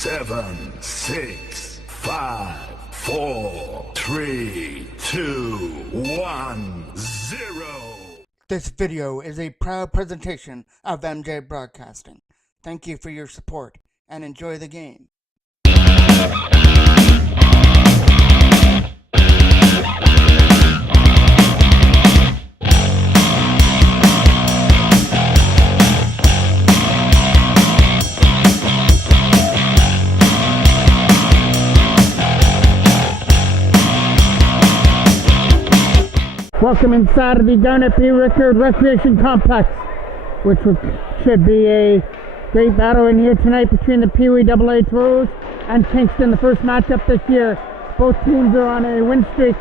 7, 6, 5, 4, 3, 2, 1, 0. This video is a proud presentation of MJ Broadcasting. Thank you for your support and enjoy the game. Welcome inside of the Garnet P. Rickard Recreation Complex, which should be a great battle in here tonight between the Pee Wee AA Toros and Kingston, the first matchup this year. Both teams are on a win streak.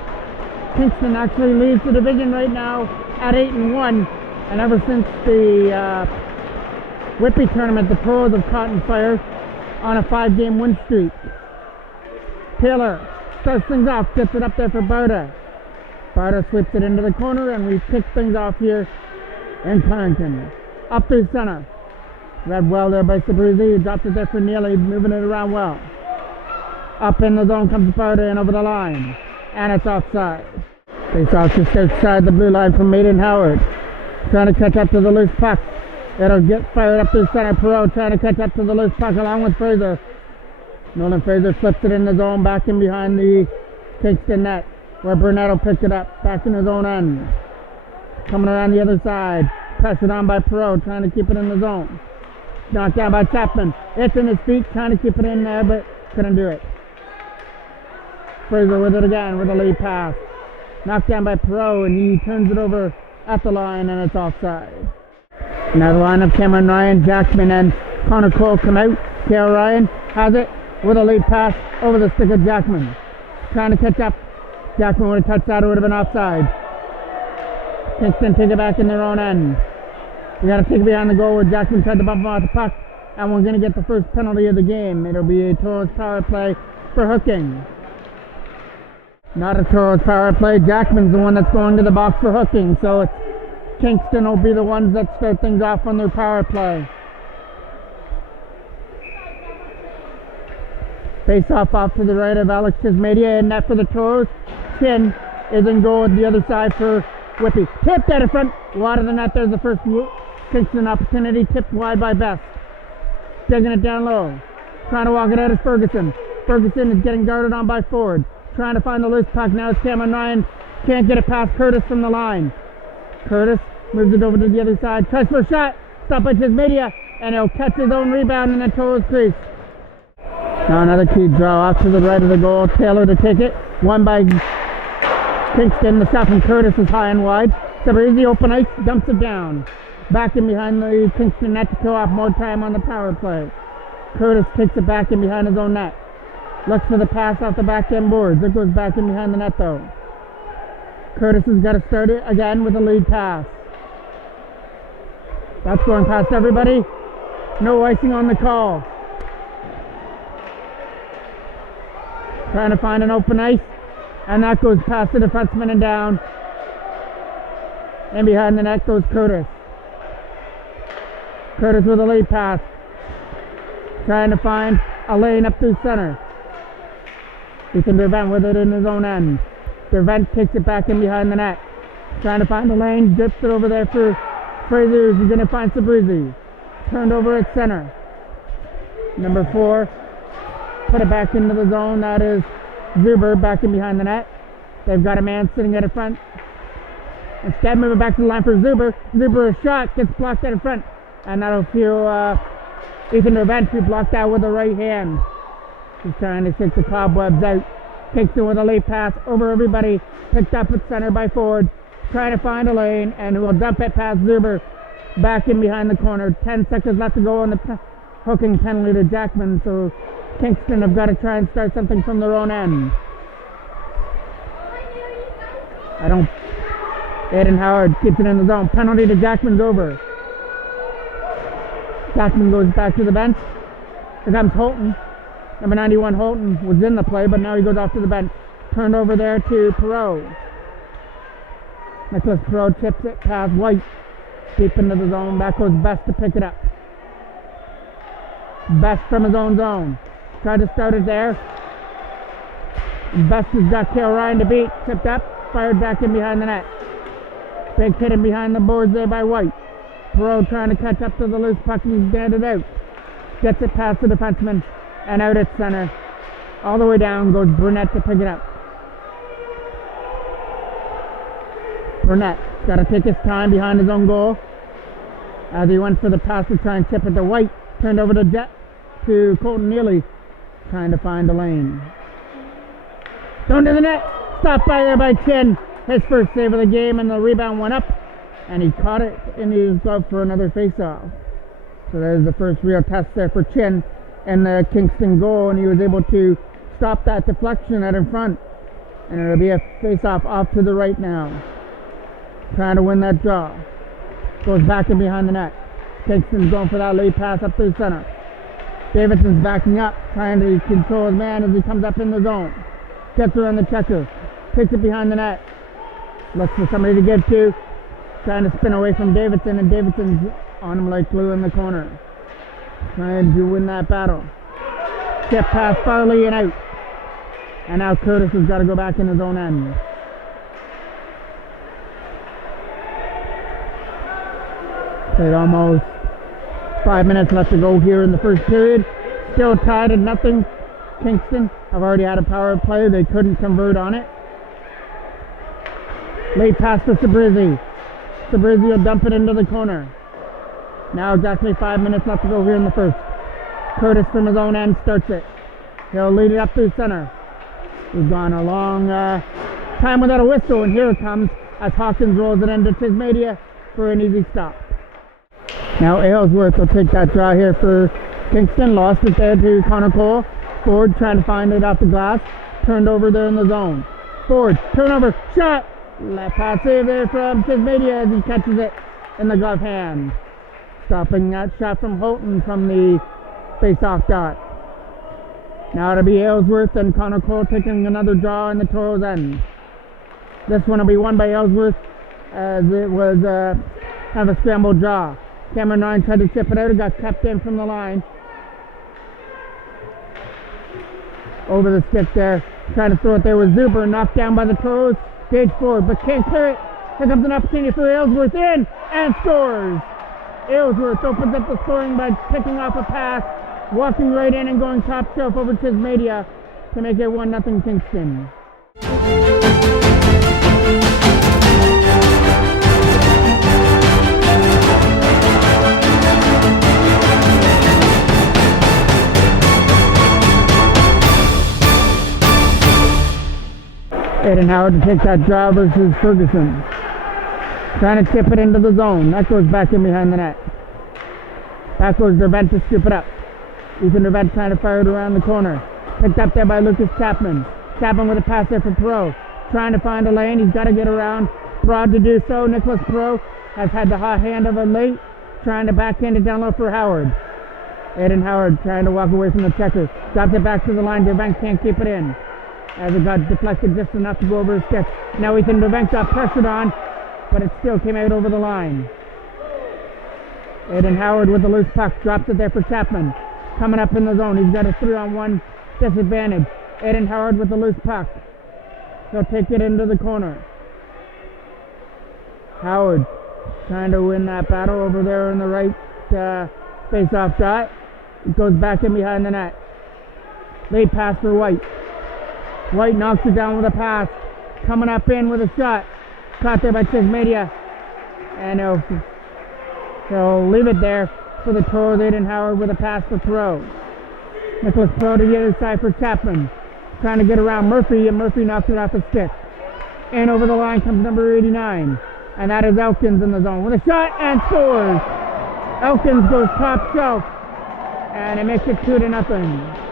Kingston actually leads the division right now at 8-1, and ever since the Whippy tournament, the Toros have caught in fire on a 5-game win streak. Taylor starts things off, gets it up there for Barda. Barda slips it into the corner, and we kick things off here in Clarendon. Up through center. Read well there by Sabruzzi. He dropped it there for Neely, moving it around well. Up in the zone comes Barda and over the line. And it's offside. Face off just outside the blue line from Maiden Howard. Trying to catch up to the loose puck. It'll get fired up through center. Perot trying to catch up to the loose puck along with Fraser. Nolan Fraser flips it in the zone, back in behind the Kingston net, where Burnett will pick it up, back in his own end. Coming around the other side, pressured on by Perot, trying to keep it in the zone. Knocked down by Chapman. It's in his feet, trying to keep it in there, but couldn't do it. Fraser with it again, with a lead pass. Knocked down by Perot, and he turns it over at the line, and it's offside. Now the line of Cameron Ryan, Jackman, and Connor Cole come out. Kale Ryan has it with a lead pass over the stick of Jackman. Trying to catch up. Jackman would have touched that, it would have been offside. Kingston take it back in their own end. We got to take it behind the goal where Jackman tried to bump him off the puck, and we're going to get the first penalty of the game. It'll be a Toros power play for hooking. Not a Toros power play. Jackman's the one that's going to the box for hooking, so it's Kingston will be the ones that start things off on their power play. Face off to the right of Alex Chismedia, and net for the Toros. Chin is in goal at the other side for Whippy. Tipped out of front, wide of the net. There's the first Kingston opportunity, tipped wide by Best. Digging it down low. Trying to walk it out is Ferguson. Ferguson is getting guarded on by Ford. Trying to find the loose puck. Now it's Cameron Ryan. Can't get it past Curtis from the line. Curtis moves it over to the other side. Tries for a shot. Stopped by Chismedia, and he'll catch his own rebound in the Toros crease. Now another key draw off to the right of the goal. Taylor to take it. Won by Kingston. The shot from Curtis is high and wide. Sabruzzi open ice, dumps it down. Back in behind the Kingston net to kill off more time on the power play. Curtis takes it back in behind his own net. Looks for the pass off the back end boards. It goes back in behind the net though. Curtis has got to start it again with a lead pass. That's going past everybody. No icing on the call. Trying to find an open ice, and that goes past the defenseman and down. And behind the net goes Curtis. Curtis with a lead pass. Trying to find a lane up through center. Ethan Dervent with it in his own end. Dervent takes it back in behind the net. Trying to find a lane, dips it over there for Fraser, who's going to find Sabruzzi. Turned over at center. Number 4. Put it back into the zone. That is Zuber back in behind the net. They've got a man sitting at the front. Instead, move it back to the line for Zuber. Zuber, a shot, gets blocked out in front. And that'll feel Ethan Dervent, who blocked that with the right hand. He's trying to shake the cobwebs out. Takes it with a late pass over everybody. Picked up at center by Ford. Trying to find a lane, and will dump it past Zuber. Back in behind the corner. 10 seconds left to go on the hooking penalty to Jackman. So Kingston have got to try and start something from their own end. Aiden Howard keeps it in the zone. Penalty to Jackman's over. Jackman goes back to the bench. Here comes Holton. Number 91 Holton was in the play, but now he goes off to the bench. Turned over there to Perot. Nicholas Perot chips it past White. Deep into the zone. Back goes Best to pick it up. Best from his own zone. Tried to start it there. Buster's got Kale Ryan to beat. Tipped up. Fired back in behind the net. Big hit in behind the boards there by White. Perot trying to catch up to the loose puck and get it out. Gets it past the defenseman and out at center. All the way down goes Burnett to pick it up. Burnett got to take his time behind his own goal. As he went for the pass to try and tip it to White. Turned over to Colton Neely. Trying to find a lane. Going to the net. Stopped by there by Chin. His first save of the game, and the rebound went up. And he caught it in his glove for another face-off. So there's the first real test there for Chin in the Kingston goal, and he was able to stop that deflection out in front. And it'll be a face-off off to the right now. Trying to win that draw. Goes back in behind the net. Kingston's going for that late pass up through center. Davidson's backing up, trying to control his man as he comes up in the zone. Gets around the checker. Takes it behind the net. Looks for somebody to give to. Trying to spin away from Davidson, and Davidson's on him like glue in the corner. Trying to win that battle. Tip past Farley and out. And now Curtis has got to go back in his own end. Played almost 5 minutes left to go here in the first period. Still tied at nothing. Kingston have already had a power play. They couldn't convert on it. Late pass to Sabrizzi. Sabrizzi will dump it into the corner. Now exactly 5 minutes left to go here in the first. Curtis from his own end starts it. He'll lead it up through center. We've gone a long time without a whistle, and here it comes as Hawkins rolls it into Tismadia for an easy stop. Now Aylesworth will take that draw here for Kingston. Lost it there to Connor Cole. Ford trying to find it off the glass. Turned over there in the zone. Ford, turnover, shot! Left pass save there from Tismadia as he catches it in the glove hand. Stopping that shot from Houghton from the face-off dot. Now it'll be Aylesworth and Connor Cole taking another draw in the Toros end. This one will be won by Aylesworth as it was kind of a scrambled draw. Cameron Ryan tried to chip it out. It got kept in from the line. Over the stick there. Trying to throw it there with Zuber. Knocked down by the Toros. Gage forward, but can't clear it. Here comes an opportunity for Aylesworth in and scores. Aylesworth opens up the scoring by picking off a pass, walking right in and going top shelf over Tismadia to make it 1-0 Kingston. Aiden Howard to take that draw versus Ferguson. Trying to tip it into the zone. That goes back in behind the net. Back goes Dervent to scoop it up. Ethan Dervent trying to fire it around the corner. Picked up there by Lucas Chapman. Chapman with a pass there for Perot. Trying to find a lane. He's got to get around Broad to do so. Nicholas Perot has had the hot hand of a late. Trying to backhand it down low for Howard. Aiden Howard trying to walk away from the checker. Drops it back to the line. Dervent can't keep it in. As it got deflected just enough to go over his stick. Now Ethan Dervent got pressured on, but it still came out over the line. Aiden Howard with the loose puck. Drops it there for Chapman. Coming up in the zone. He's got a 3-on-1 disadvantage. Aiden Howard with the loose puck. He'll take it into the corner. Howard trying to win that battle over there in the right face-off dot. It goes back in behind the net. Late pass for White. White knocks it down with a pass. Coming up in with a shot. Caught there by Tismadia. And he'll leave it there for the Toros. Aiden Howard with a pass for Perot. Nicholas Perot to the other side for Chapman. Trying to get around Murphy, and Murphy knocks it off his stick. And over the line comes number 89. And that is Elkins in the zone with a shot and scores. Elkins goes top shelf. And it makes it 2-0.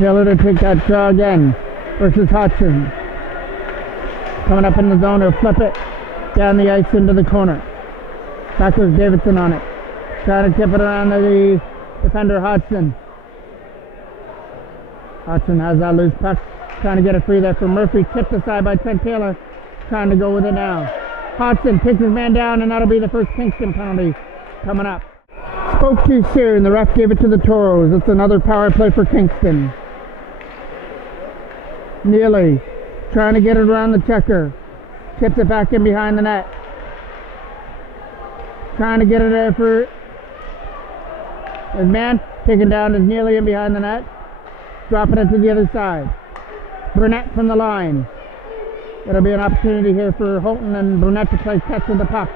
Taylor to take that draw again versus Hodgson. Coming up in the zone, he'll flip it down the ice into the corner. Back goes Davidson on it. Trying to tip it around to the defender, Hodgson. Hodgson has that loose puck. Trying to get it free there for Murphy. Tipped aside by Trent Taylor. Trying to go with it now. Hodgson takes his man down, and that'll be the first Kingston penalty coming up. Spoke too soon. The ref gave it to the Toros. It's another power play for Kingston. Neely trying to get it around the checker. Tips it back in behind the net. Trying to get it there for his man. Taken down is Neely in behind the net. Dropping it to the other side. Burnett from the line. It'll be an opportunity here for Holton and Burnett to play catch with the puck.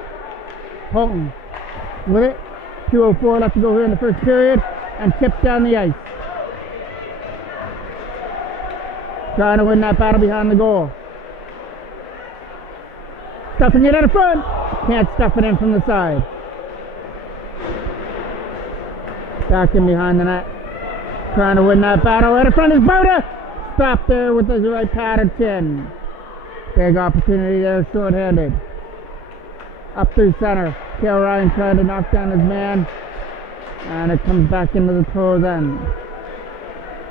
Holton with it. 2:04 left to go here in the first period. And tipped down the ice. Trying to win that battle behind the goal. Stuffing it out of front. Can't stuff it in from the side. Back in behind the net. Trying to win that battle. Right in front is Boda. Stopped there with his right pad of chin. Big opportunity there, short-handed. Up through center. Kale Ryan trying to knock down his man. And it comes back into the Toros end.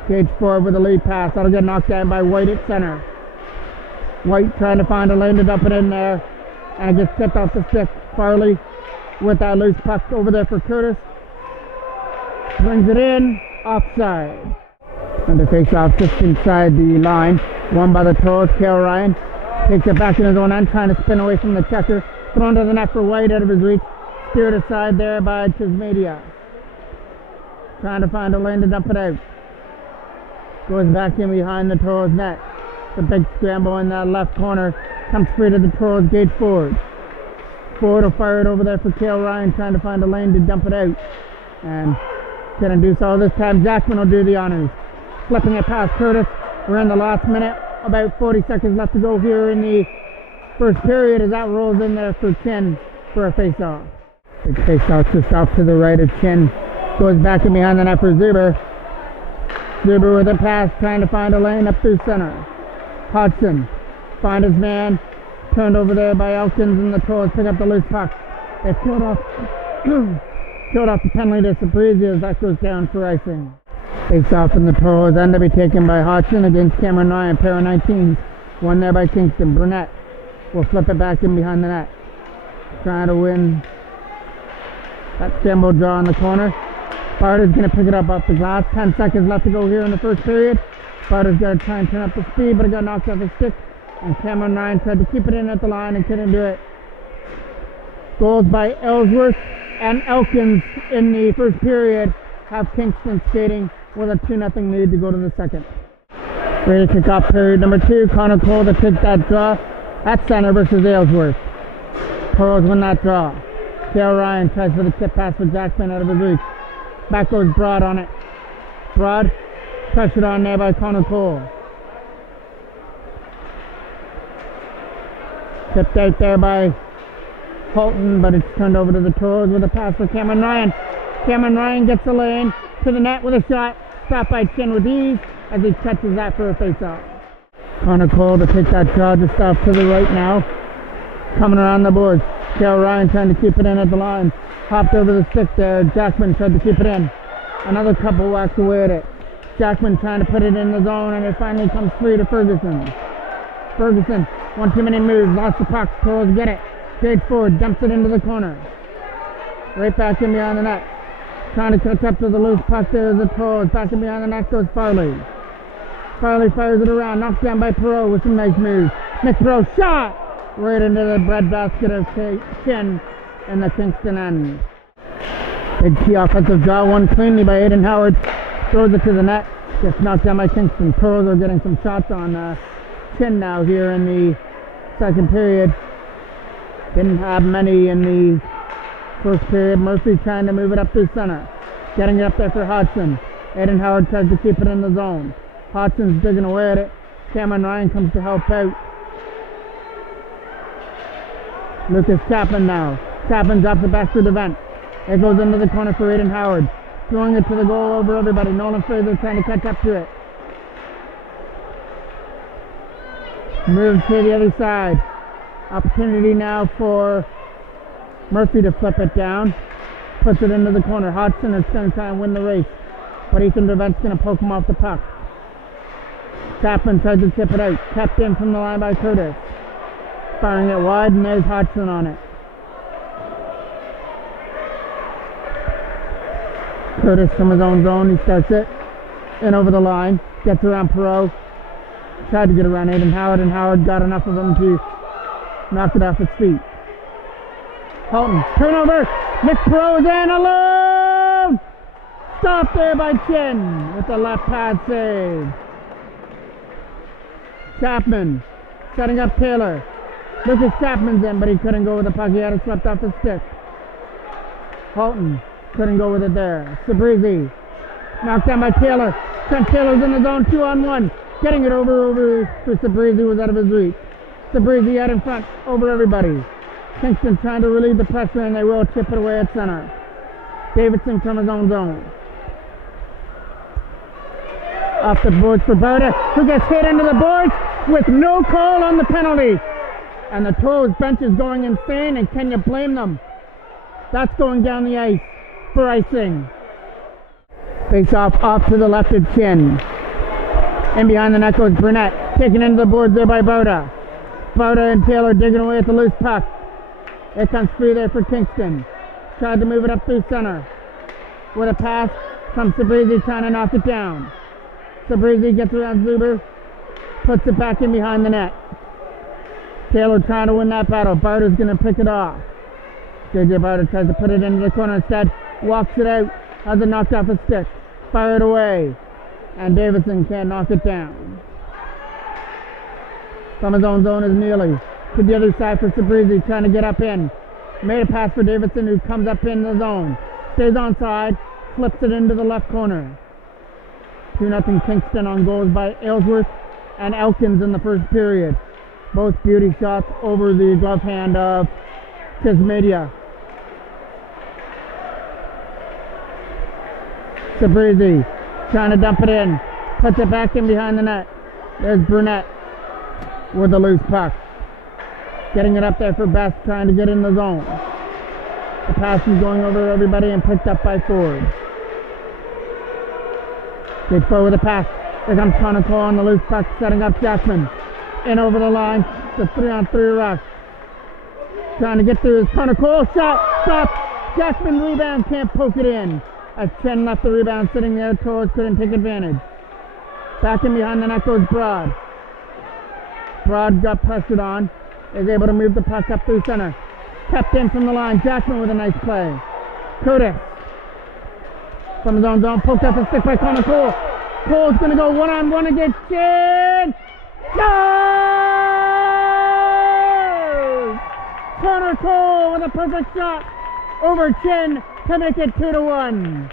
Cage forward with a lead pass. That'll get knocked down by White at center. White trying to find a lane to dump it in there. And it gets tipped off the stick. Farley with that loose puck over there for Curtis. Brings it in. Offside. And the face-off just inside the line. Won by the Toros. Kale Ryan takes it back in his own end. Trying to spin away from the checker. Thrown to the net for White out of his reach. Steered aside there by Chismedia. Trying to find a lane to dump it out. Goes back in behind the Toros net. The big scramble in that left corner. Comes free to the Toros Gage Ford. Ford will fire it over there for Kale Ryan, trying to find a lane to dump it out. And couldn't do so this time. Jackman will do the honors. Flipping it past Curtis. We're in the last minute. About 40 seconds left to go here in the first period as that rolls in there for Chin for a face-off. Big face-off just off to the right of Chin. Goes back in behind the net for Zuber. Zuber with a pass, trying to find a lane up through center. Hodgson, find his man. Turned over there by Elkins, and the Toros pick up the loose puck. They killed off the penalty to Saprisi as that goes down for icing. Face off in the Toros end to be taken by Hodgson against Cameron Ryan, pair of 19s. One there by Kingston. Burnett will flip it back in behind the net. Trying to win that scramble draw in the corner. Barter's going to pick it up off the glass. 10 seconds left to go here in the first period. Barter's got to try and turn up the speed, but it got knocked off the stick. And Cameron Ryan tried to keep it in at the line and couldn't do it. Goals by Ellsworth and Elkins in the first period have Kingston skating with a 2-0 lead to go to the second. Ready to kick off period number 2. Connor Cole to take that draw at center versus Ellsworth. Toros win that draw. Kale Ryan tries for the tip pass for Jackson out of his reach. Back goes Broad on it. Broad pressured on there by Connor Cole. Tipped out there by Holton, but it's turned over to the Toros with a pass for Cameron Ryan. Cameron Ryan gets the lane to the net with a shot. Stopped by Chin with ease as he catches that for a face-off. Connor Cole to take that draw just off to the right now. Coming around the boards. Kale Ryan trying to keep it in at the line. Hopped over the stick there. Jackman tried to keep it in. Another couple whacks away at it. Jackman trying to put it in the zone, and it finally comes free to Ferguson. Ferguson, one too many moves, lost the puck. Toros get it. Straight forward, dumps it into the corner. Right back in behind the net. Trying to catch up to the loose puck there is the Toros. Back in behind the net goes Farley. Farley fires it around, knocked down by Perot with some nice moves. Nick Perot shot! Right into the breadbasket of Chin in the Kingston end. Big key offensive draw, one cleanly by Aiden Howard. Throws it to the net. Gets knocked down by Kingston. Toros are getting some shots on Chin now here in the second period. Didn't have many in the first period. Murphy trying to move it up through center. Getting it up there for Hodgson. Aiden Howard tries to keep it in the zone. Hodgson's digging away at it. Cameron Ryan comes to help out. Lucas Chapman now. Chapman drops it back through the vent. It goes into the corner for Aiden Howard. Throwing it to the goal over everybody. Nolan Fraser trying to catch up to it. Moves to the other side. Opportunity now for Murphy to flip it down. Puts it into the corner. Hodgson is going to try and win the race, but Ethan Devent's going to poke him off the puck. Chapman tries to tip it out. Kept in from the line by Curtis. Firing it wide, and there's Hodgson on it. Curtis from his own zone. He starts it in over the line. Gets around Perot. Tried to get around Aiden Howard, and Howard got enough of him to knock it off his feet. Holton, turnover. Nick Perot is in alone. Stopped there by Chin with the left pad save. Chapman setting up Taylor. Lucas Chapman's in, but he couldn't go with the puck. He had it swept off the stick. Holton couldn't go with it there. Sabrizi knocked down by Taylor. Trent Taylor's in the zone, 2-on-1. Getting it over for Sabrizi was out of his reach. Sabrizi out in front, over everybody. Kingston trying to relieve the pressure, and they will chip it away at center. Davidson from his own zone. Off the boards for Barda, who gets hit into the boards with no call on the penalty. And the Toros bench is going insane, and can you blame them? That's going down the ice for icing. Face off to the left of Chin. In behind the net goes Burnett, taken into the boards there by Barda. Barda and Taylor digging away at the loose puck. It comes free there for Kingston. Tried to move it up through center. With a pass from Sabrizi trying to knock it down. Sabrizi gets around Zuber, puts it back in behind the net. Taylor trying to win that battle. Barda's going to pick it off. JJ Barda tries to put it into the corner instead. Walks it out. Has it knocked off his stick. Fired away. And Davidson can't knock it down. From his own zone is Neely. To the other side for Sabrizi, trying to get up in. Made a pass for Davidson, who comes up in the zone. Stays onside. Flips it into the left corner. 2-0 Kingston on goals by Aylesworth and Elkins in the first period. Both beauty shots over the glove hand of Tismedia. Sabrizi trying to dump it in. Puts it back in behind the net. There's Burnett with the loose puck. Getting it up there for Best, trying to get in the zone. The pass is going over everybody and picked up by Ford. Takes forward with a pass. Here comes Connor Cole on the loose puck, setting up Jackman. In over the line. The 3-on-3 rush. Trying to get through his Connor Cole shot. Stop. Jackman rebound, can't poke it in. As Chen left the rebound sitting there, Toros couldn't take advantage. Back in behind the net goes Broad. Broad got pressured on. Is able to move the puck up through center. Kept in from the line. Jackman with a nice play. Curtis from his own zone, poked up the stick by Connor Cole. Cole's going to go one-on-one against Chin. Goes! Connor Cole with a perfect shot over Chin to make it 2-1.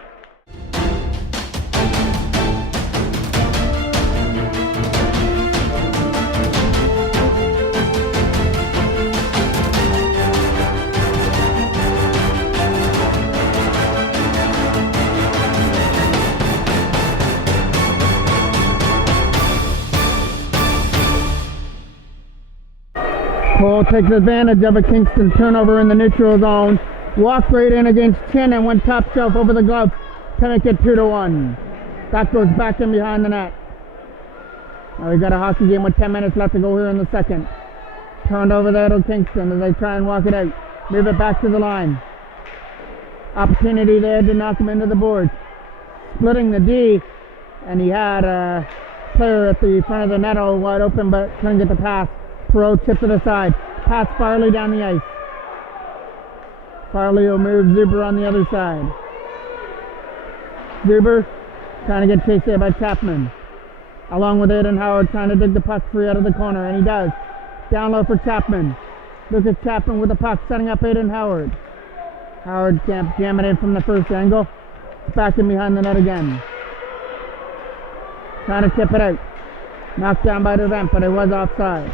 Cole takes advantage of a Kingston turnover in the neutral zone. Walked right in against Chin and went top shelf over the glove to make it 2-1. That goes back in behind the net. Now we got a hockey game with 10 minutes left to go here in the second. Turned over there to Kingston as they try and walk it out. Move it back to the line. Opportunity there to knock him into the boards. Splitting the D, and he had a player at the front of the net all wide open, but couldn't get the pass. Perot tipped to the side. Pass Farley down the ice. Farley will move Zuber on the other side. Zuber trying to get chased there by Chapman. Along with Aiden Howard trying to dig the puck free out of the corner, and he does. Down low for Chapman. Lucas Chapman with the puck, setting up Aiden Howard. Howard can't jam it in from the first angle. It's back in behind the net again. Trying to tip it out. Knocked down by Devent, but it was offside.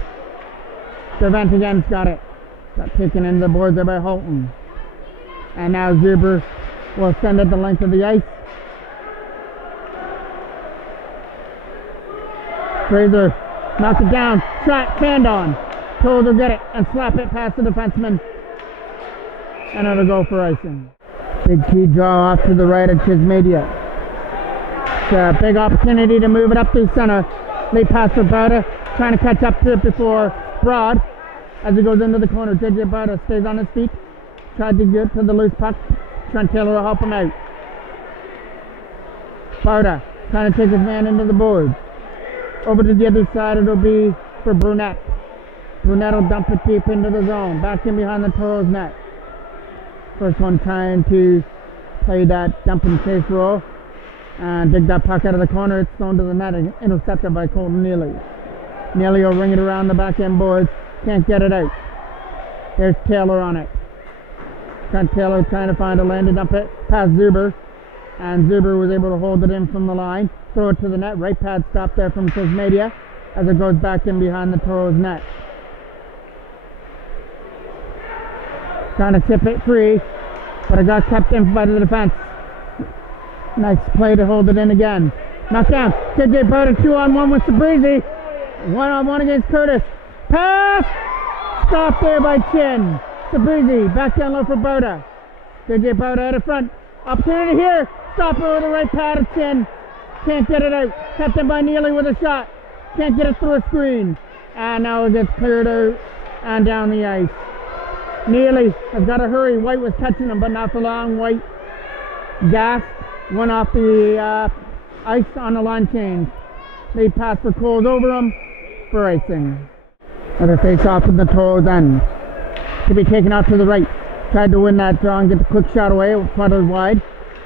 Devent again's got it. Got taken into the boards there by Holton. And now Zuber will send it the length of the ice. Fraser Knocked it down. Shot. Fanned on. Toros will get it and slap it past the defenseman. And it'll go for icing. Big key draw off to the right of Chismedia. It's a big opportunity to move it up through center. Late pass for Barta. Trying to catch up to it before Broad. As he goes into the corner, JJ Barta stays on his feet. Tried to get to the loose puck. Trent Taylor will help him out. Barta trying to take his man into the board. Over to the other side, it'll be for Brunette. Brunette will dump it deep into the zone. Back in behind the Toros net. First one trying to play that dump and chase roll. And dig that puck out of the corner. It's thrown to the net and intercepted by Colton Neely. Neely will ring it around the back end boards. Can't get it out. There's Taylor on it. Trent Taylor trying to find a lane to dump it past Zuber. And Zuber was able to hold it in from the line. Throw it to the net. Right pad stop there from Chismedia as it goes back in behind the Toros net. Trying to tip it free, but it got kept in by the defense. Nice play to hold it in again. Knocked down. JJ Barta 2-on-1 with Sabrizi. 1-on-1 against Curtis. Pass! Stopped there by Chin. Sabrizi back down low for Barta. JJ Barta out of front. Opportunity here. Stop over the right pad of Chin. Can't get it out. Kept in by Neely with a shot. Can't get it through a screen. And now it gets cleared out and down the ice. Neely has got to hurry. White was touching him, but not for long. White gasped. Went off the ice on the line change. They passed for Coles over him for icing. Another face off with the Toros end. To be taken out to the right. Tried to win that draw and get the quick shot away. Flutters wide.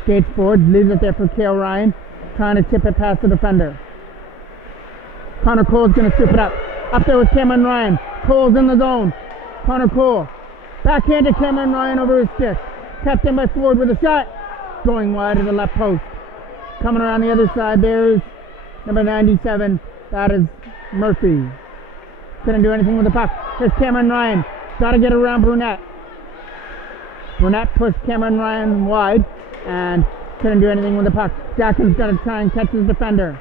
Gates forward. Leaves it there for Kale Ryan. Trying to tip it past the defender. Connor Cole's going to scoop it up. Up there with Cameron Ryan. Cole's in the zone. Connor Cole. Backhanded Cameron Ryan over his stick. Kept in by Ford with a shot. Going wide to the left post. Coming around the other side, there's number 97. That is Murphy. Couldn't do anything with the puck. There's Cameron Ryan. Got to get around Brunette. Brunette pushed Cameron Ryan wide and couldn't do anything with the puck. Jackson's got to try and catch his defender.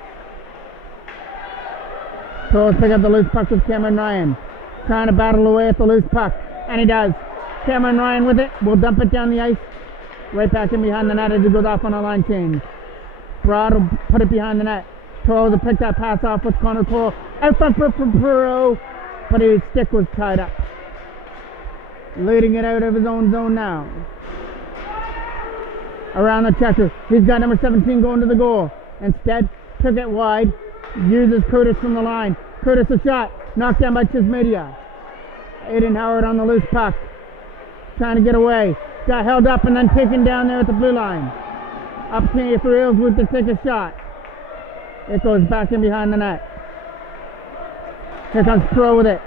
Toros pick up the loose puck with Cameron Ryan. Trying to battle away at the loose puck. And he does. Cameron Ryan with it. Will dump it down the ice. Right back in behind the net as it goes off on a line change. Broad will put it behind the net. Toros will pick that pass off with Connor Cole. Out front for Perot, but his stick was tied up. Leading it out of his own zone now. Around the checker. He's got number 17 going to the goal. Instead, took it wide. Uses Curtis from the line. Curtis a shot. Knocked down by Chismedia. Aiden Howard on the loose puck. Trying to get away. Got held up and then taken down there at the blue line. Opportunity for Ayleswood to take a shot. It goes back in behind the net. Here comes Pro with it.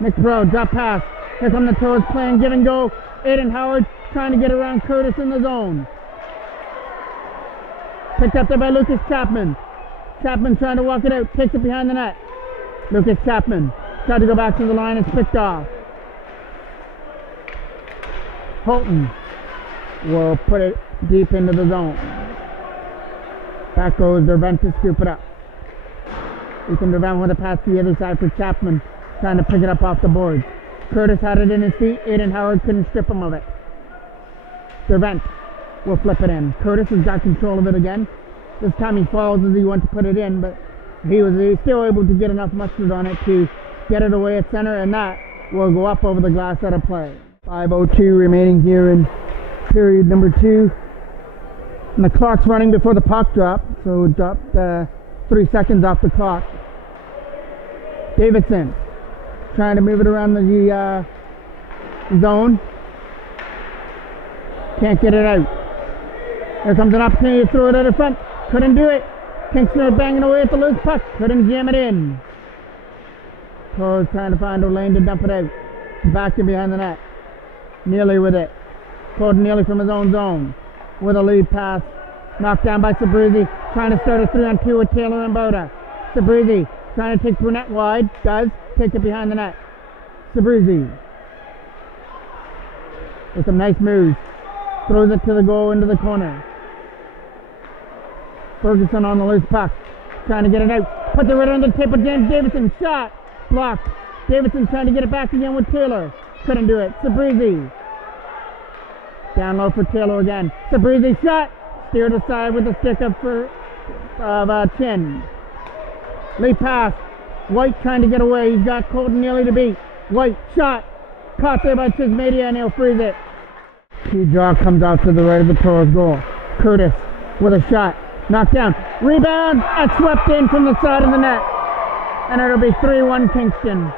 Nick Pro, drop pass. Here come the Toros playing give and go. Aiden Howard trying to get around Curtis in the zone. Picked up there by Lucas Chapman. Chapman trying to walk it out. Takes it behind the net. Lucas Chapman tried to go back to the line and picked off. Holton will put it deep into the zone. Back goes Dervent to scoop it up. Ethan Dervent with a pass to the other side for Chapman, trying to pick it up off the boards. Curtis had it in his feet. Aiden Howard couldn't strip him of it. Dervent will flip it in. Curtis has got control of it again. This time he falls as he went to put it in, but he was still able to get enough mustard on it to get it away at center, and that will go up over the glass out of play. 5:02 remaining here in period number 2. And the clock's running before the puck drop, so it dropped 3 seconds off the clock. Davidson trying to move it around the zone. Can't get it out. Here comes an opportunity to throw it out of front. Couldn't do it. Kingston banging away at the loose puck. Couldn't jam it in. Toros trying to find a lane to dump it out. Back in behind the net. Neely with it. Colton Neely from his own zone. With a lead pass. Knocked down by Sabrizi. Trying to start a 3-on-2 with Taylor and Boda. Sabrizi trying to take Brunette wide. Does. Takes it behind the net. Sabrizi. With some nice moves. Throws it to the goal into the corner. Ferguson on the loose puck. Trying to get it out. Puts it right on the tip of James Davidson. Shot. Blocked. Davidson trying to get it back again with Taylor. Couldn't do it. Sabrizi. Down low for Taylor again. Sabrizi shot. Steered aside with the stick up for Chin. Late pass. White trying to get away. He's got Colton nearly to beat. White shot. Caught there by Chismedia and he'll freeze it. Key draw comes out to the right of the Toros goal. Curtis with a shot. Knocked down. Rebound and swept in from the side of the net. And it'll be 3-1 Kingston.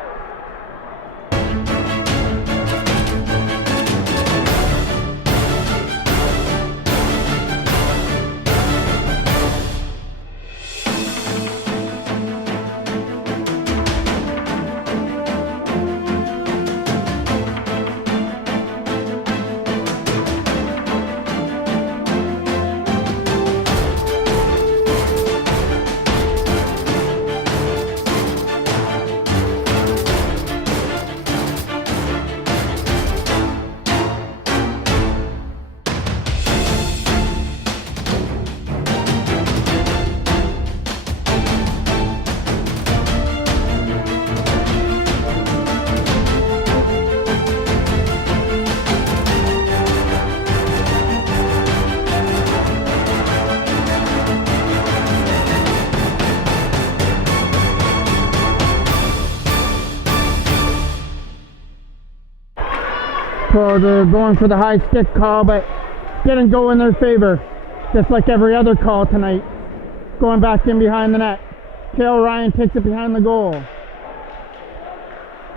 So they're going for the high stick call, but didn't go in their favor. Just like every other call tonight. Going back in behind the net. Cale Ryan takes it behind the goal.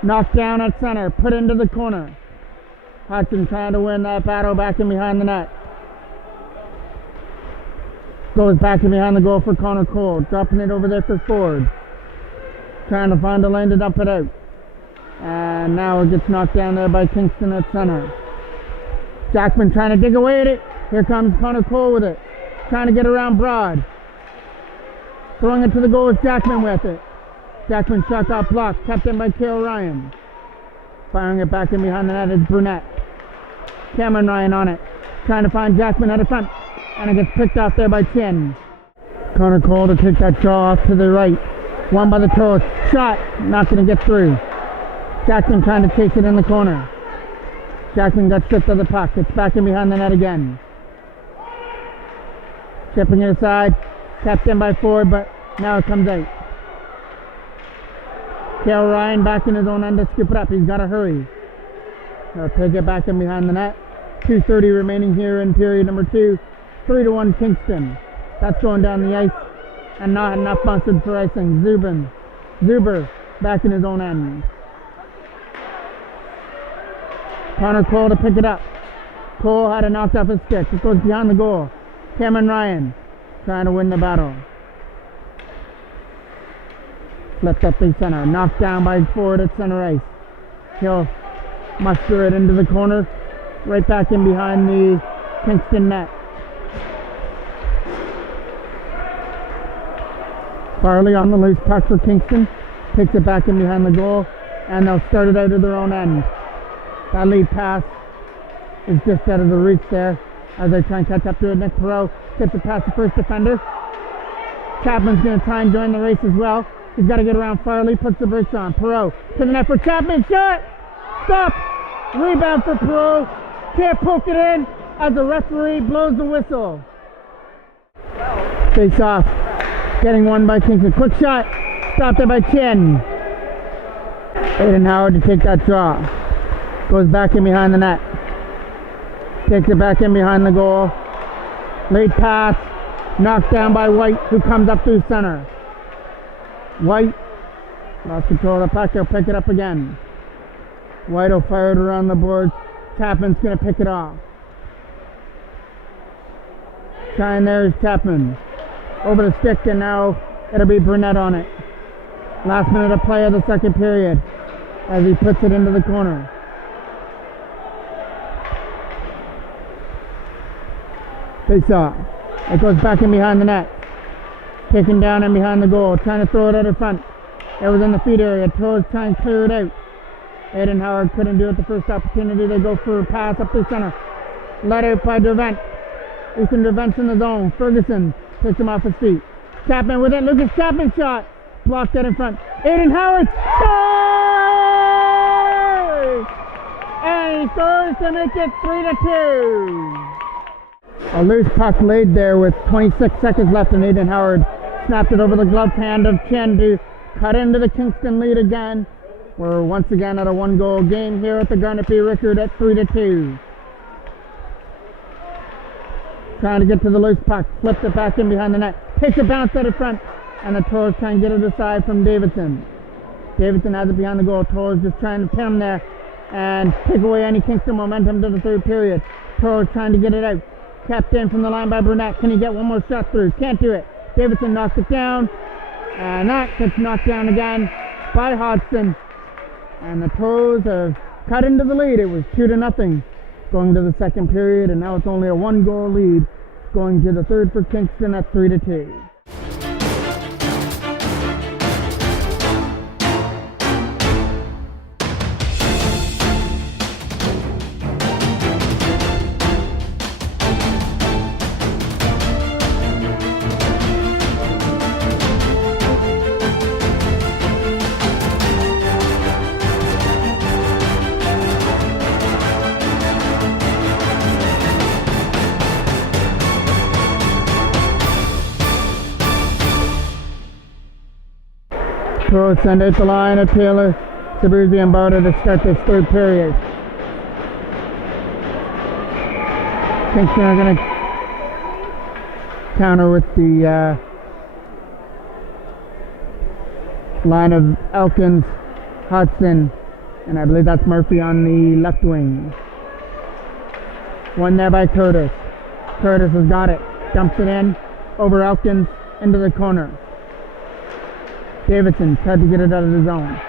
Knocked down at center. Put into the corner. Hudson trying to win that battle back in behind the net. Goes back in behind the goal for Connor Cole. Dropping it over there for Ford. Trying to find a lane to dump it out. And now it gets knocked down there by Kingston at center. Jackman trying to dig away at it. Here comes Connor Cole with it. Trying to get around Broad. Throwing it to the goal with Jackman with it. Jackman shot got blocked. Kept in by Cale Ryan. Firing it back in behind the net is Brunette. Cameron Ryan on it. Trying to find Jackman at the front. And it gets picked off there by Chin. Connor Cole to take that draw off to the right. One by the Toros. Shot. Not going to get through. Jackman trying to chase it in the corner. Jackman got stripped of the puck. It's back in behind the net again. Chipping it aside. Kept in by Ford, but now it comes out. Cale Ryan back in his own end to scoop it up. He's got to hurry. He'll take it back in behind the net. 2:30 remaining here in period number 2. 3-1 Kingston. That's going down the ice. And not enough busted for icing. Zuber back in his own end. Connor Cole to pick it up. Cole had it knocked off his stick. It goes behind the goal. Cameron Ryan trying to win the battle. Flipped up the center. Knocked down by Ford at center ice. He'll muster it into the corner. Right back in behind the Kingston net. Farley on the loose puck for Kingston. Takes it back in behind the goal. And they'll start it out of their own end. That lead pass is just out of the reach there as they try and catch up to it. Nick Perot gets it past the first defender. Chapman's going to try and join the race as well. He's got to get around Farley, puts the brakes on. Perot to the net for Chapman. Shot! Stop! Rebound for Perot. Can't poke it in as the referee blows the whistle. Face off. Getting one by Kingston. Quick shot. Stopped there by Chin. Aiden Howard to take that draw. Goes back in behind the net. Takes it back in behind the goal. Late pass. Knocked down by White, who comes up through center. White lost control of the puck. He'll pick it up again. White will fire it around the boards. Chapman's going to pick it off. Trying there is Chapman. Over the stick, and now it'll be Burnett on it. Last minute of play of the second period as he puts it into the corner. Face off. It goes back in behind the net. Taken down in behind the goal. Trying to throw it out in front. It was in the feed area. Toros trying to clear it out. Aiden Howard couldn't do it the first opportunity. They go for a pass up the center. Let out by Devent. Ethan Devent's in the zone. Ferguson takes him off his feet. Chapman with it. Lucas Chapman shot. blocked out in front. Aiden Howard scores! And he scores to make it 3-2. A loose puck laid there with 26 seconds left, and Aiden Howard snapped it over the gloved hand of Chen to cut into the Kingston lead again. We're once again at a one-goal game here at the Garnet B. Rickard at 3-2. Trying to get to the loose puck, flips it back in behind the net, takes a bounce out in front, and the Toros trying to get it aside from Davidson. Davidson has it behind the goal. Toros just trying to pin him there and take away any Kingston momentum to the third period. Toros trying to get it out. Kept in from the line by Burnett. Can he get one more shot through? Can't do it. Davidson knocks it down, and that gets knocked down again by Hodgson. And the Toros have cut into the lead. It was 2-0 going to the second period, and now it's only a one-goal lead going to the third for Kingston at 3-2. Toros send out the line of Taylor, Sabruzzi and Barta to start this third period. Kingston are going to counter with the line of Elkins, Hudson, and I believe that's Murphy on the left wing. One there by Curtis. Curtis has got it. Dumps it in over Elkins into the corner. Davidson tried to get it out of the zone.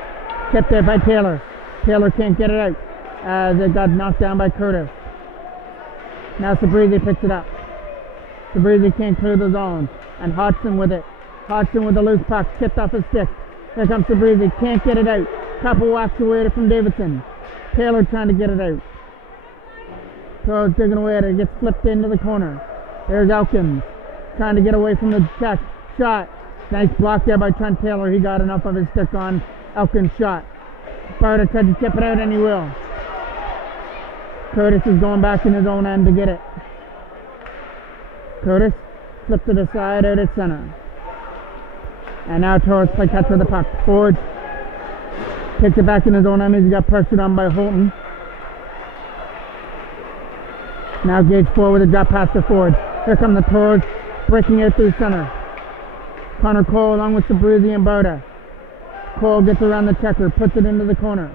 Kept there by Taylor. Taylor can't get it out as it got knocked down by Curtis. Now Sabruzzi picks it up. Sabruzzi can't clear the zone. And Hodgson with it. Hodgson with the loose puck. Chipped off his stick. Here comes Sabruzzi. Can't get it out. Couple whacks away from Davidson. Taylor trying to get it out. Toros digging away at it. It gets flipped into the corner. There's Elkins. Trying to get away from the check. Shot. Nice block there by Trent Taylor. He got enough of his stick on Elkins' shot. Barta tried to tip it out, and he will. Curtis is going back in his own end to get it. Curtis flipped it aside out at center. And now Toros play catch with the puck. Ford takes it back in his own end as he got pressured on by Holton. Now Gage Ford with a drop pass to Ford. Here come the Toros breaking out through center. Connor Cole along with Sabruzzi and Barta. Cole gets around the checker, puts it into the corner.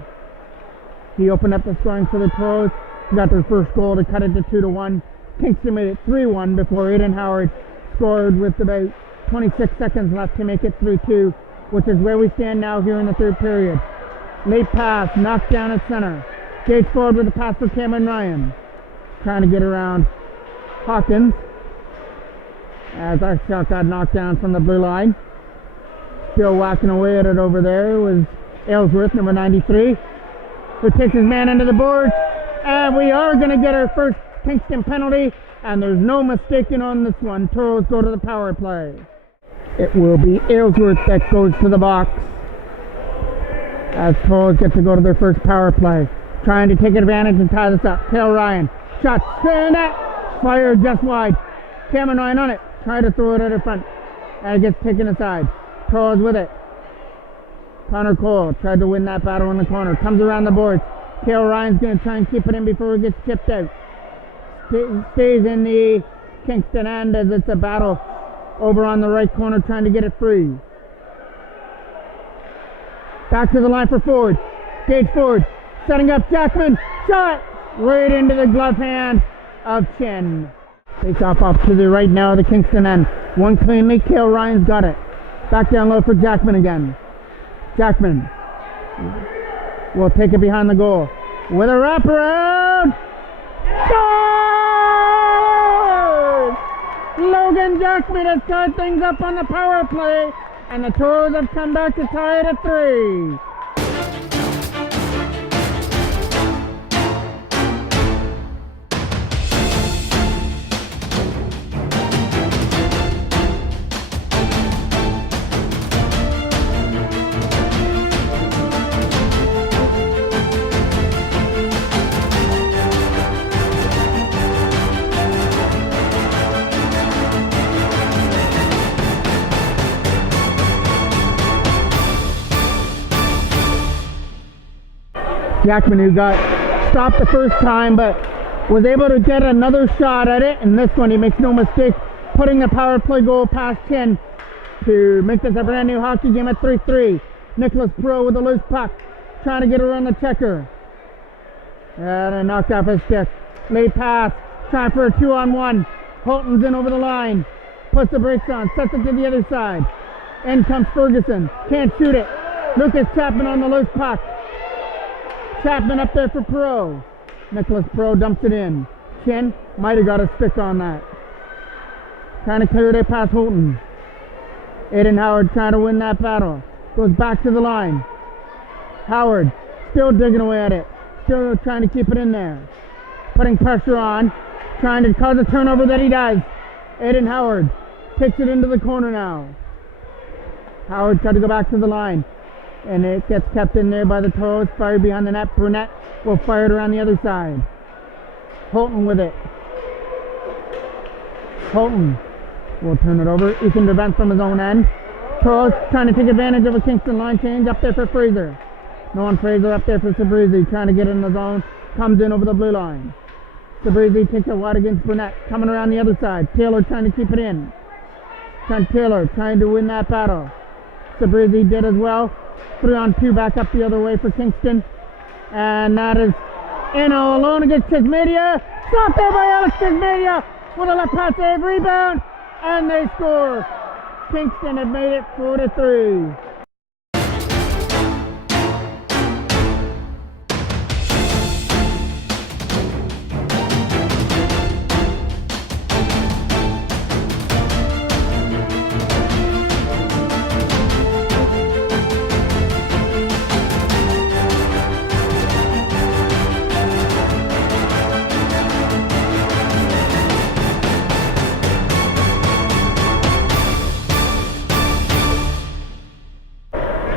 He opened up the scoring for the Toros. Got their first goal to cut it to 2-1. Kingston made it 3-1 before Aiden Howard scored with about 26 seconds left to make it 3-2, which is where we stand now here in the third period. Late pass, knocked down at center. Gage Ford with a pass for Cameron Ryan. Trying to get around Hawkins. As our shot got knocked down from the blue line. Still whacking away at it over there was Aylesworth, number 93, who takes his man into the boards. And we are going to get our first Kingston penalty, and there's no mistaking on this one. Toros go to the power play. It will be Aylesworth that goes to the box as Toros get to go to their first power play. Trying to take advantage and tie this up. Tail Ryan. Shot straight in net. Fired just wide. Cameron Ryan on it. Tried to throw it out in front. And it gets taken aside. Toros with it. Connor Cole tried to win that battle in the corner. Comes around the boards. Tail Ryan's going to try and keep it in before it gets chipped out. Stays in the Kingston end as it's a battle over on the right corner trying to get it free. Back to the line for Ford. Gage Ford setting up Jackman. Shot right into the glove hand of Chen. Face off to the right now of the Kingston end. One clean leak. Tail Ryan's got it. Back down low for Jackman again. Jackman will take it behind the goal. With a wraparound. Scores! Logan Jackman has tied things up on the power play, and the Toros have come back to tie it at 3. Jackman, who got stopped the first time, but was able to get another shot at it, and this one he makes no mistake, putting the power play goal past Chin to make this a brand new hockey game at 3-3. Nicholas Pro with a loose puck, trying to get around the checker. And a knocked off his stick. Late pass, trying for a 2-on-1. Holton's in over the line, puts the brakes on, sets it to the other side. In comes Ferguson, can't shoot it. Lucas Chapman on the loose puck. Chapman up there for Pro. Nicholas Pro dumps it in. Chin might have got a stick on that. Trying to clear it past Holton. Aiden Howard trying to win that battle. Goes back to the line. Howard still digging away at it. Still trying to keep it in there. Putting pressure on. Trying to cause a turnover that he does. Aiden Howard takes it into the corner now. Howard tried to go back to the line. And it gets kept in there by the Toros. Fired behind the net. Burnett will fire it around the other side. Holton with it. Holton will turn it over. He can defend from his own end. Toros trying to take advantage of a Kingston line change up there for Fraser. Nolan Fraser up there for Sabrizi, trying to get in the zone. Comes in over the blue line. Sabrizi takes it wide against Burnett. Coming around the other side. Taylor trying to keep it in. Taylor trying to win that battle. Sabrizi did as well. 3-on-2 back up the other way for Kingston. And that is in all alone against Chismedia. Stopped there by Alex Chismedia with a left pass save, rebound, and they score. Kingston have made it 4-3.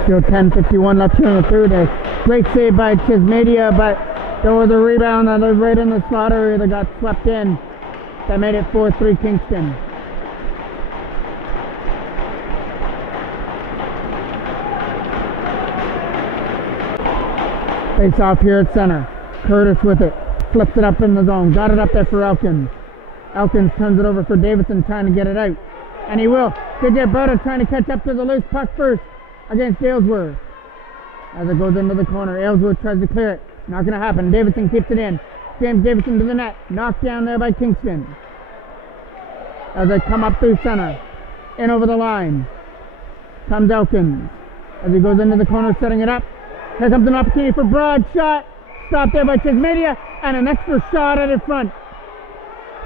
Still 10:51 left here in the third. A great save by Chismedia, but there was a rebound that was right in the slot area that got swept in. That made it 4-3 Kingston. Face off here at center. Curtis with it. Flips it up in the zone. Got it up there for Elkins. Elkins turns it over for Davidson, trying to get it out. And he will. JJ Berta trying to catch up to the loose puck first against Aylesworth. As it goes into the corner, Aylesworth tries to clear it. Not going to happen. Davidson keeps it in. James Davidson to the net. Knocked down there by Kingston. As they come up through center. In over the line. Comes Elkins. As he goes into the corner, setting it up. Here comes an opportunity for Broad. Shot. Stopped there by Chismedia. And an extra shot at it front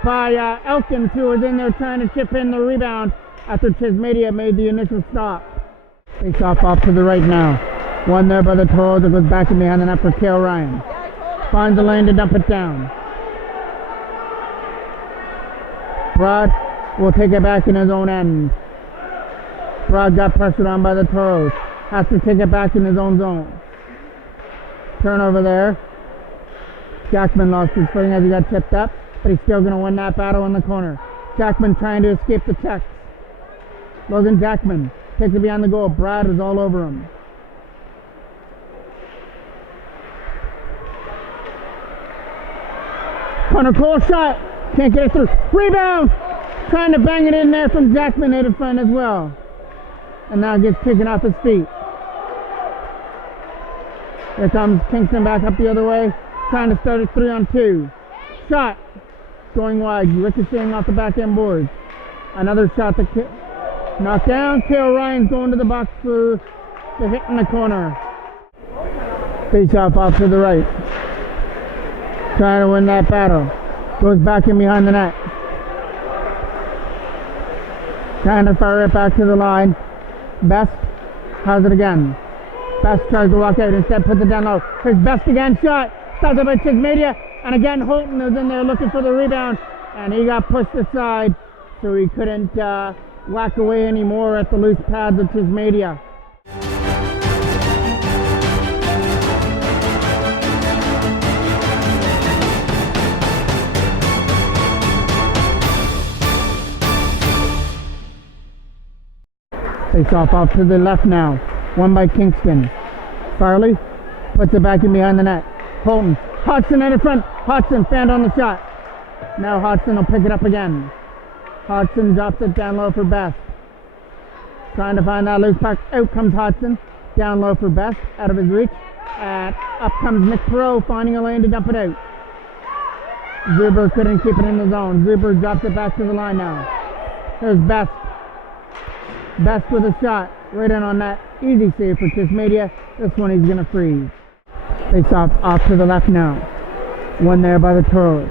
by Elkins, who was in there trying to chip in the rebound after Chismedia made the initial stop. Face off to the right now. One there by the Toros. It goes back in behind the net for Kale Ryan. Finds the lane to dump it down. Broad will take it back in his own end. Broad got pressured on by the Toros. Has to take it back in his own zone. Turnover there. Jackman lost his footing as he got tipped up, but he's still going to win that battle in the corner. Jackman trying to escape the checks. Logan Jackman takes it behind the goal. Brad is all over him. Connor Cole shot. Can't get it through. Rebound! Trying to bang it in there from Jackman at the front as well. And now gets taken off his feet. Here comes Kingston back up the other way. Trying to start a 3-on-2. Shot. Going wide. Ricocheting off the back end boards. Another shot to knock down. Kale Ryan's going to the box for the hit in the corner. Face off to the right. Trying to win that battle. Goes back in behind the net. Trying to fire it back to the line. Best has it again. Best tries to walk out. Instead puts it down low. Here's Best again. Shot. Stopped up by Chismedia. And again Holton is in there looking for the rebound. And he got pushed aside. So he couldn't whack away anymore at the loose pads of Chismedia. Face off to the left now. One by Kingston. Farley puts it back in behind the net. Colton. Hodgson in the front. Hodgson found on the shot. Now Hodgson will pick it up again. Hodgson drops it down low for Best. Trying to find that loose puck. Out comes Hodgson. Down low for Best. Out of his reach. And up comes Nick Perot, finding a lane to dump it out. Zuber couldn't keep it in the zone. Zuber drops it back to the line now. Here's Best. Best with a shot. Right in on that. Easy save for Kiss Media. This one he's going to freeze. Face off to the left now. One there by the Toros.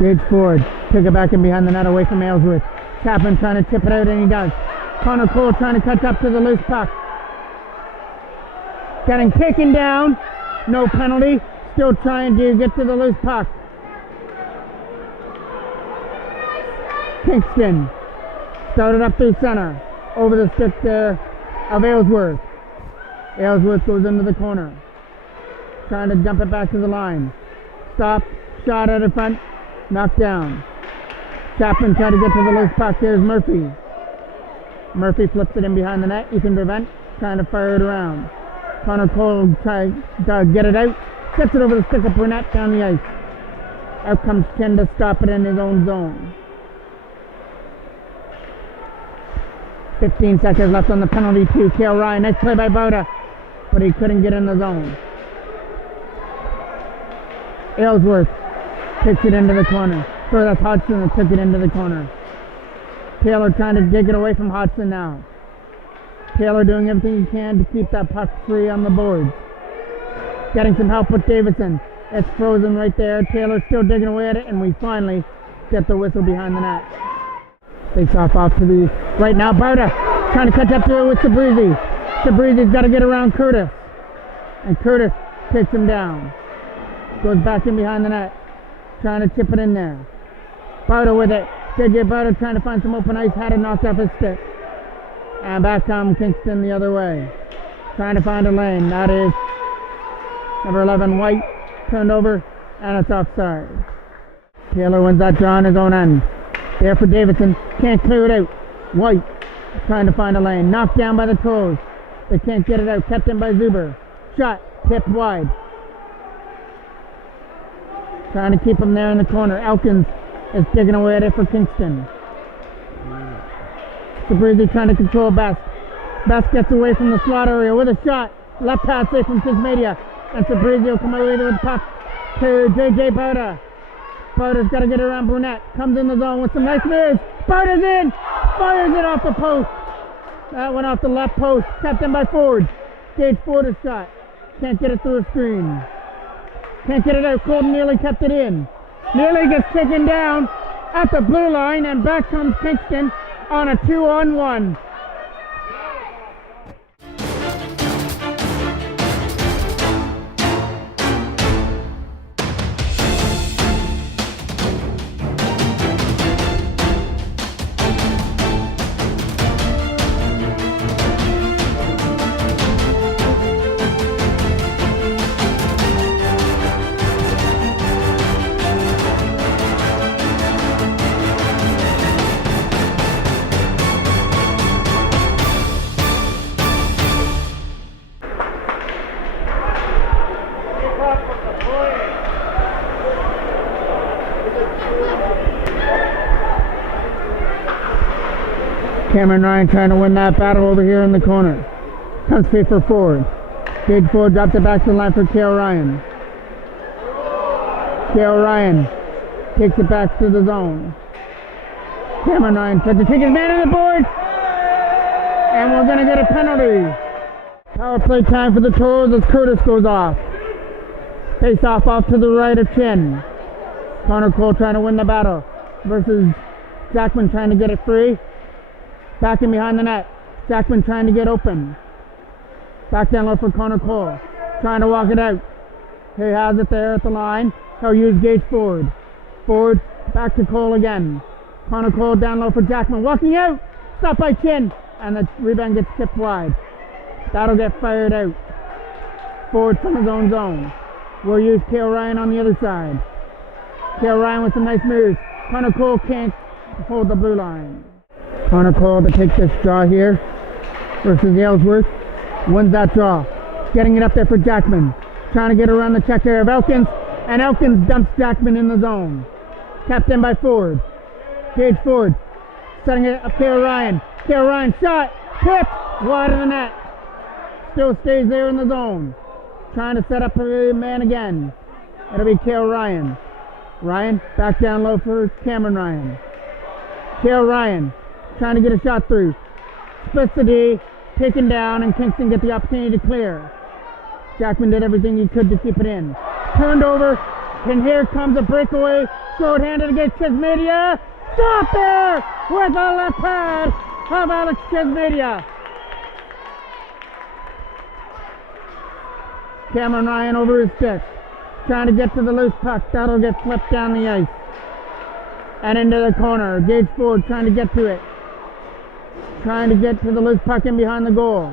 Gage Ford. Pick it back in behind the net away from Aylesworth. Chapman trying to tip it out, and he does. Connor Cole trying to catch up to the loose puck. Getting taken down. No penalty. Still trying to get to the loose puck. Kingston started up through center. Over the stick there of Aylesworth. Aylesworth goes into the corner. Trying to dump it back to the line. Stop. Shot out of front. Knocked down. Chapman trying to get to the loose puck. There's Murphy. Murphy flips it in behind the net. Ethan Brevent trying to fire it around. Connor Cole tries to get it out. Gets it over the stick of Burnett down the ice. Out comes Chin to stop it in his own zone. 15 seconds left on the penalty to Kale Ryan. Nice play by Bauda, but he couldn't get in the zone. Aylesworth takes it into the corner. So that's Hodgson that took it into the corner. Taylor trying to dig it away from Hodgson now. Taylor doing everything he can to keep that puck free on the boards. Getting some help with Davidson. It's frozen right there. Taylor still digging away at it, and we finally get the whistle behind the net. Face off to the right now. Barta trying to catch up to it with Sabrizi. Sabrizi's got to get around Curtis. And Curtis takes him down. Goes back in behind the net. Trying to chip it in there. Barta with it. JJ Barta trying to find some open ice. Had it knocked off his stick. And back comes Kingston the other way. Trying to find a lane. That is number 11, White. Turned over. And it's offside. Taylor wins that draw on his own end. There for Davidson. Can't clear it out. White trying to find a lane. Knocked down by the Toros. They can't get it out. Kept in by Zuber. Shot. Tipped wide. Trying to keep him there in the corner. Elkins is digging away at it for Kingston. Sabrizi trying to control Best. Best gets away from the slot area with a shot. Left pass away from Kismedia. And Sabrizi will come away with the puck to JJ Bauda. Bauda's got to get around Burnett. Comes in the zone with some nice moves. Bauda's in. Fires it off the post. That went off the left post. Kept in by Ford. Gage Ford a shot. Can't get it through a screen. Can't get it out. Colton nearly kept it in. Nearly gets taken down at the blue line, and back comes Kingston on a 2-on-1. Cameron Ryan trying to win that battle over here in the corner. Comes free for Ford. Gage Ford drops it back to the line for Kale Ryan. Kale Ryan takes it back to the zone. Cameron Ryan tries to take his man on the board. And we're going to get a penalty. Power play time for the Toros as Curtis goes off. Face off to the right of Chin. Connor Cole trying to win the battle versus Jackman trying to get it free. Back in behind the net. Jackman trying to get open. Back down low for Connor Cole. Trying to walk it out. He has it there at the line. He'll use Gage Ford. Ford back to Cole again. Connor Cole down low for Jackman. Walking out. Stopped by Chin. And the rebound gets tipped wide. That'll get fired out. Ford from his own zone. We'll use Kale Ryan on the other side. Kale Ryan with some nice moves. Connor Cole can't hold the blue line. Connor Cole to take this draw here versus Aylesworth. Wins that draw. Getting it up there for Jackman. trying to get around the check there of Elkins, and Elkins dumps Jackman in the zone. Kept in by Ford. Gage Ford setting it up. Kale Ryan. Kale Ryan shot. Tip. Wide of the net. Still stays there in the zone. Trying to set up a man again. It'll be Kale Ryan. Ryan back down low for Cameron Ryan. Kale Ryan trying to get a shot through. Splits the D. Taken down, and Kingston get the opportunity to clear. Jackman did everything he could to keep it in. Turned over, and here comes a breakaway. Short-handed against Chismedia. Stop there with a left pad of Alex Chismedia. Cameron Ryan over his stick. Trying to get to the loose puck. That'll get flipped down the ice. And into the corner. Gage Ford trying to get to it. Trying to get to the loose puck in behind the goal.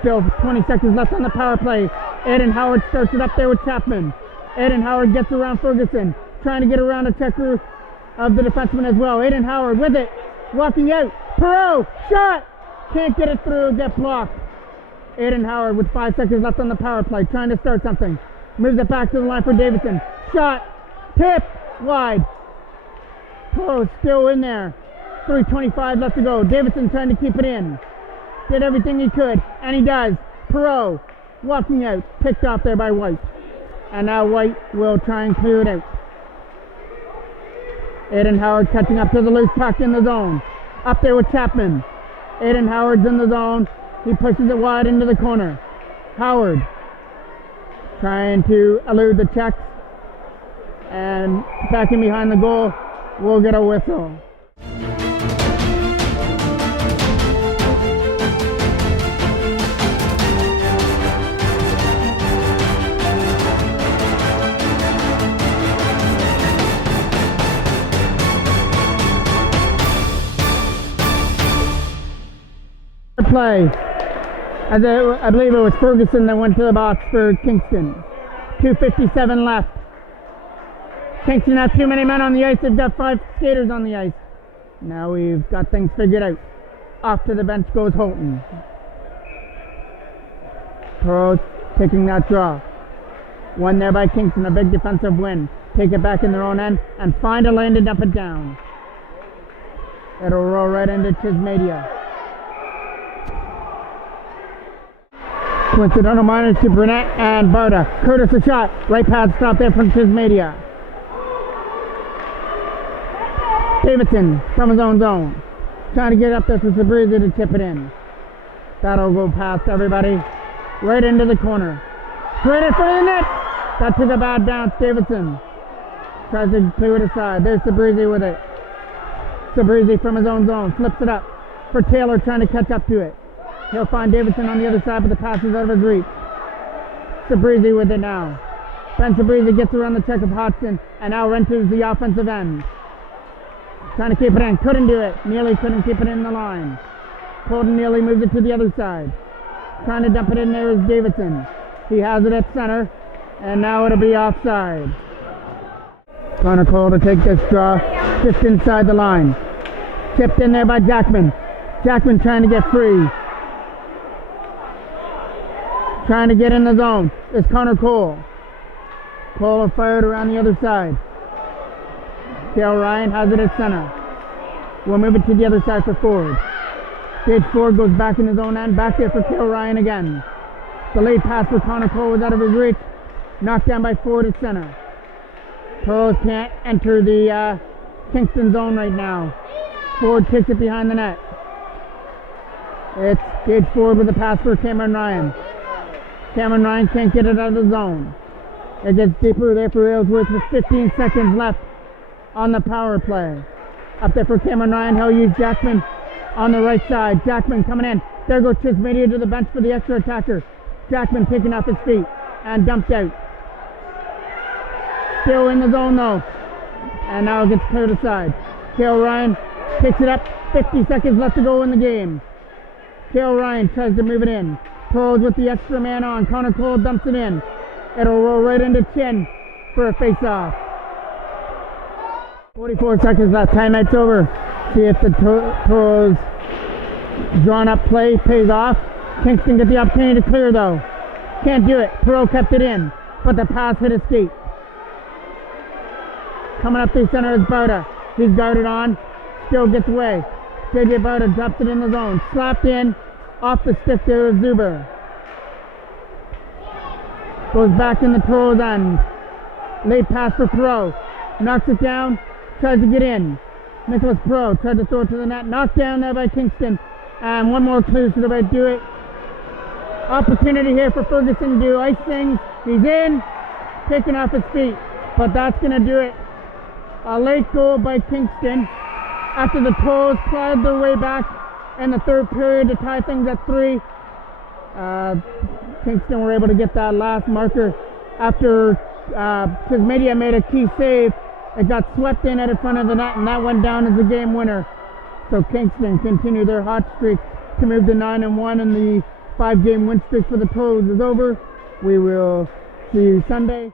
Still 20 seconds left on the power play. Aiden Howard starts it up there with Chapman. Aiden Howard gets around Ferguson. Trying to get around a checker of the defenseman as well. Aiden Howard with it. Walking out. Perot. Shot. Can't get it through. Get blocked. Aiden Howard with 5 seconds left on the power play. Trying to start something. Moves it back to the line for Davidson. Shot. Tip. Wide. Toros still in there. 3:25 left to go. Davidson trying to keep it in. Did everything he could, and he does. Perot walking out. Picked off there by White. And now White will try and clear it out. Aiden Howard catching up to the loose puck in the zone. Up there with Chapman. Aiden Howard's in the zone. He pushes it wide into the corner. Howard trying to elude the checks. And back in behind the goal, we'll get a whistle. Play. I believe it was Ferguson that went to the box for Kingston. 2:57 left. Kingston has too many men on the ice. They've got 5 skaters on the ice. Now we've got things figured out. Off to the bench goes Holton. Toros taking that draw. One there by Kingston. A big defensive win. Take it back in their own end and find a lane to dump it down. It'll roll right into Chismedia. Coincidental minors to Burnett and Barta. Curtis a shot. Right pad stop there from Chismedia. Davidson from his own zone. Trying to get up there for Sabrizi to tip it in. That'll go past everybody. Right into the corner. Straight in front of the net. That took a bad bounce. Davidson tries to clear it aside. There's Sabrizi with it. Sabrizi from his own zone. Flips it up for Taylor trying to catch up to it. He'll find Davidson on the other side, but the pass is out of his reach. Sabrizi with it now. Ben Sabrizi gets around the check of Hodgson and now enters the offensive end. Trying to keep it in. Couldn't do it. Neely couldn't keep it in the line. Colton Neely moves it to the other side. Trying to dump it in there is Davidson. He has it at center, and now it'll be offside. Connor Cole to take this draw just inside the line. Tipped in there by Jackman. Jackman trying to get free. Trying to get in the zone is Connor Cole. Cole will fire it around the other side. Kale Ryan has it at center. We'll move it to the other side for Ford. Gage Ford goes back in his own end. Back there for Kale Ryan again. The late pass for Connor Cole was out of his reach. Knocked down by Ford at center. Toros can't enter the Kingston zone right now. Ford takes it behind the net. It's Gage Ford with the pass for Cameron Ryan. Cameron Ryan can't get it out of the zone. It gets deeper there for Aylesworth with 15 seconds left on the power play. Up there for Cameron Ryan. He'll use Jackman on the right side. Jackman coming in. There goes Chismedia to the bench for the extra attacker. Jackman picking off his feet and dumped out. Still in the zone though. And now it gets cleared aside. Kale Ryan picks it up. 50 seconds left to go in the game. Kale Ryan tries to move it in. Toros with the extra man on. Connor Cole dumps it in. It'll roll right into Chin for a face-off. 44 seconds left. Timeout's over. See if the Toros drawn up play pays off. Kingston get the opportunity to clear though. Can't do it. Perot kept it in, but the pass hit his skate. Coming up through center is Bauta. He's guarded on. Still gets away. JJ Bauta drops it in the zone. Slapped in. Off the stick to Zuber. Goes back in the Toros end. Late pass for Perot. Knocks it down. Tries to get in. Nicholas Perot tried to throw it to the net. Knocked down there by Kingston. And one more clue should about do it. Opportunity here for Ferguson to do ice things. He's in. Taking off his feet. But that's going to do it. A late goal by Kingston after the Toros clawed their way back in the third period to tie things at 3. Kingston were able to get that last marker after Kismedia made a key save. It got swept in at the front of the net, and that went down as the game winner. So Kingston continue their hot streak to move to 9-1, and the 5-game win streak for the Toros is over. We will see you Sunday.